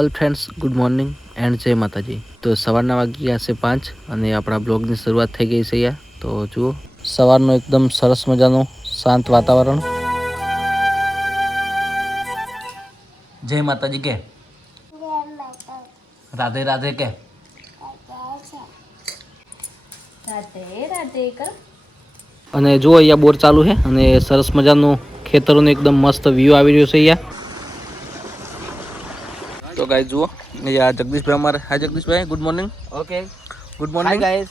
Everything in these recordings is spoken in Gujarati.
All friends good morning and જય માતાજી। તો સવારના વાગ્યા છે 5 અને આપણા બ્લોગની શરૂઆત થઈ ગઈ છે અહીંયા। તો જુઓ સવારનું એકદમ સરસ મજાનું શાંત વાતાવરણ। જય માતાજી કે રાધે રાધે કે અને જુઓ અહીંયા બોર ચાલુ છે અને સરસ મજાનું ખેતરોનું એકદમ મસ્ત વ્યૂ આવી રહ્યો છે અહીંયા। तो गाइस जुओ ये जगदीश भाई हमारे। हाय जगदीश भाई, good morning. Okay good morning guys,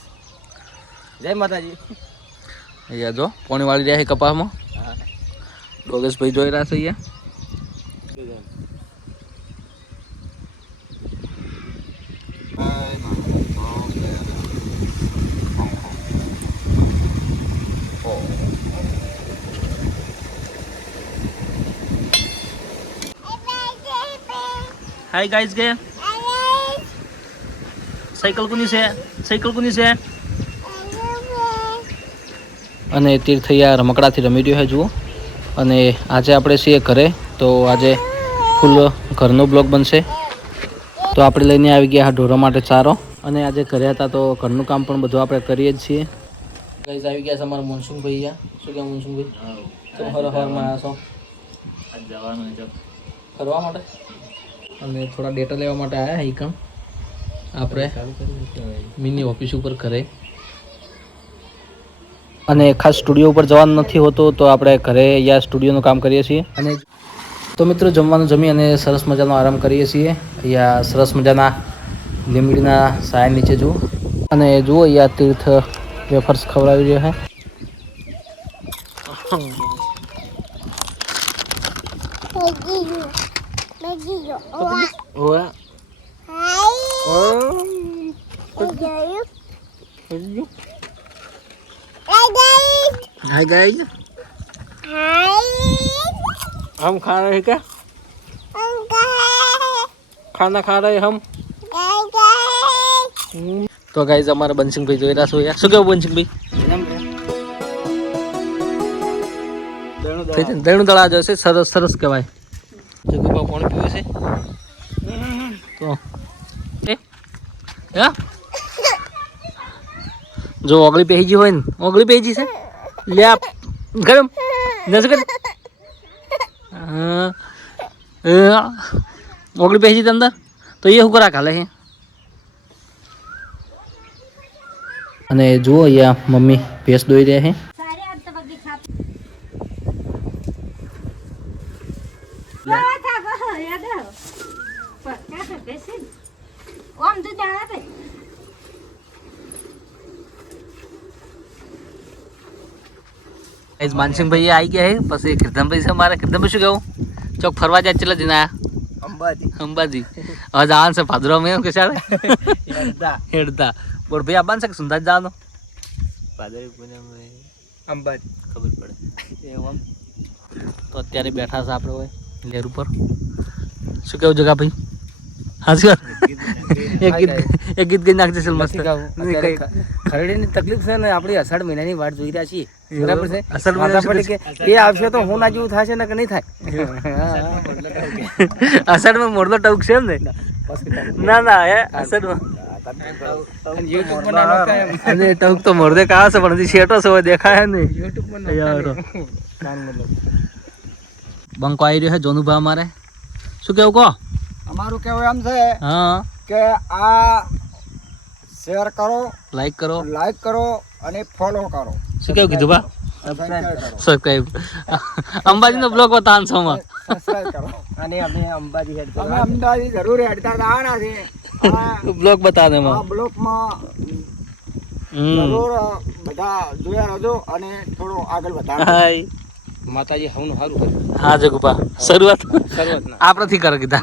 जय माता जी। ये जो पानी वाली रहा है कपास में योगेश भाई जोई रहा है। हाय गाइस के साइकिल कोनी से અને તીર્થૈયા રમકડાથી રમી રહ્યો છે જુઓ। અને આજે આપણે છીએ ઘરે, તો આજે ફૂલ ઘરનો બ્લોગ બનશે। તો આપણે લઈને આવી ગયા ઢોરો માટે ચારો અને આજે ઘરે હતા તો ઘરનું કામ પણ બધું આપણે કરીએ જ છીએ। ગાઈસ આવી ગયા છે અમારા મોનસુનભાઈ। શું કહે મોનસુનભાઈ, તમે હવારમાં આવ્યા છો? આજ જવાનું છે ફરવા માટે અને થોડા ડેટા લેવા માટે આવ્યા અહીં કામ આપણે મિની ઓફિસ ઉપર ઘરે। અને ખાસ સ્ટુડિયો ઉપર જવાનું નથી હોતું તો આપણે ઘરે અહીંયા સ્ટુડિયોનું કામ કરીએ છીએ। અને તો મિત્રો જમવાનું જમી અને સરસ મજાનો આરામ કરીએ છીએ અહીંયા સરસ મજાના લીમડીના સાયા નીચે જુઓ। અને જુઓ અહીંયા તીર્થ વેફર્સ ખવડાવી રહ્યો છે। हाय गाइस, हम खा रहे हैं क्या? खाना खा रहे हम। तो गाइस हमारा बंसिंग भाई જોઈ રહ્યા છો યાર। શું કેવું બનસિંગ ભાઈ? દેણું દળા જશે સરસ સરસ કહેવાય। જગુબા પાણી પીવે છે તો એ જો ઓગળી પહેજી હોય ને, ઓગળી પહેજી છે લે આપ ગરમ નજર કર ઓગળી પહેજી અંદર તો એ શું કરા કાલે છે। અને જુઓ અહીંયા મમ્મી ભેંસ દોઈ રહ્યા છે। मानसिंह भैया आई गया है बस। ये कीर्तन भाई से हमारे कीर्तन भाई शू कहूँ चौक फरवा जाए चला दिन आया अंबाजी और जान से भादरो में के साथ हेड़ता बोल भैया बन सके सुंदर जानो भादरी पूनम में अंबाजी खबर पड़े एवं। तो અત્યારે બેઠા છે આપણે હોય લેર ઉપર। શું કેવું જગા ભાઈ? હાજી એક ગીત ગઈ નાખજે ચલ મસ્ત। ખરડીની તકલીફ છે ને, આપણી અષાઢ મહિનાની વાટ જોઈ રહ્યા છીએ બરાબર છે। અષાઢ મહિના કે એ આવશે તો હું ના જેવું થશે ને કે નહીં થાય। અષાઢમાં મોરલો ટૂંક છે એમ ને? ના ના હે અષાઢમાં અને ટૂંક તો મોરદે કા છે પણ હજી શેટો છે દેખાય ને યાર। બંકો આવી રહ્યો છે જોનુભા અમારે। શું કેવું કહો? અમારું કેવું એમ છે હા કે આ શેર કરો, લાઈક કરો અને ફોલો કરો। શું કેવું કીધું બા? સબસ્ક્રાઇબ અંબાજી નો બ્લોગ બતાન છો માં સબસ્ક્રાઇબ કરો અને અમે અંબાજી હેડ કરો। અમે અંબાજી જરૂર હેડતા આના છે બ્લોગ બતા દે માં। આ બ્લોગ માં જરૂર બધા જોયા રહેજો અને થોડો આગળ વધારો। હાય માતાજી હવનું સારું કરે। હા જગુપા શરૂઆત આપણાથી કરે કીધા।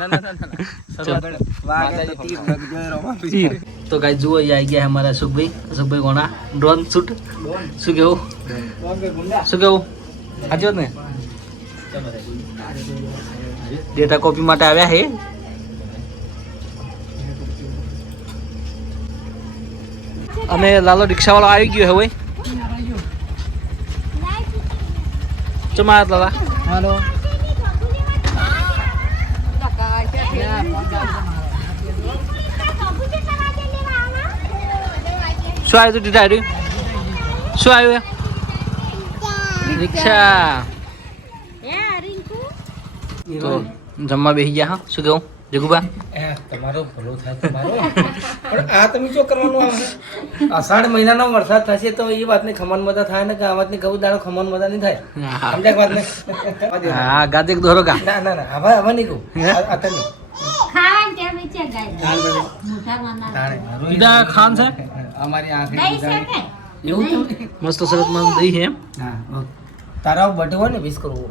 તો ગાઈસ જુઓ ये આવી ગયા हमारा સુખભાઈ ગોણા ડ્રોન શૂટ। શું કેવું સાચો ને? ડેટા કોપી માટે આવ્યા હે। અને લાલો રિક્ષાવાળો આવી ગયો હે હોય। ચમા લાલા હાલો શું આવ્યું તું ડાયરી શું આવ્યું રિક્ષા તો જમવા બેસી ગયા હા શું કેવું જગુબા તમારો ભલો થાય તમારો પણ આ તમે શું કરવાનું આવે અષાઢ મહિનાનો વરસાદ થશે તો એ વાતને ખમણ મજા થાય ને કે આ વાતની કહું દાડો ખમણ મજા નહીં થાય સમજ્યા વાત ને હા ગાદે દોરો કા ના ના ના હવે નહીં કહું અત્યારે સીધા ખાન છે અમારી આંખે એવું મસ્ત સરસ મસ્ત દહીં છે એમ હા તારા બર્થડે હોય ને વિશ કરવું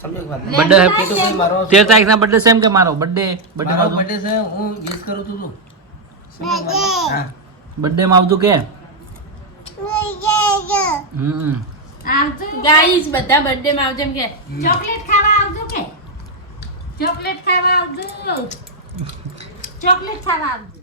સમજો વાત બર્થડે એ તો ભાઈ મારો 13 તારીખના બર્થડે છે એમ કે મારો બર્થડે મારો બર્થડે છે હું વિશ કરું છું તું હા બર્થડે માં આવતું કે ગાઈસ બધા બર્થડે માં આવજો એમ કે ચોકલેટ ખાવા આવજો કે ચોકલેટ ખાવા આવજો ચોકલેટ ખાવા આવજો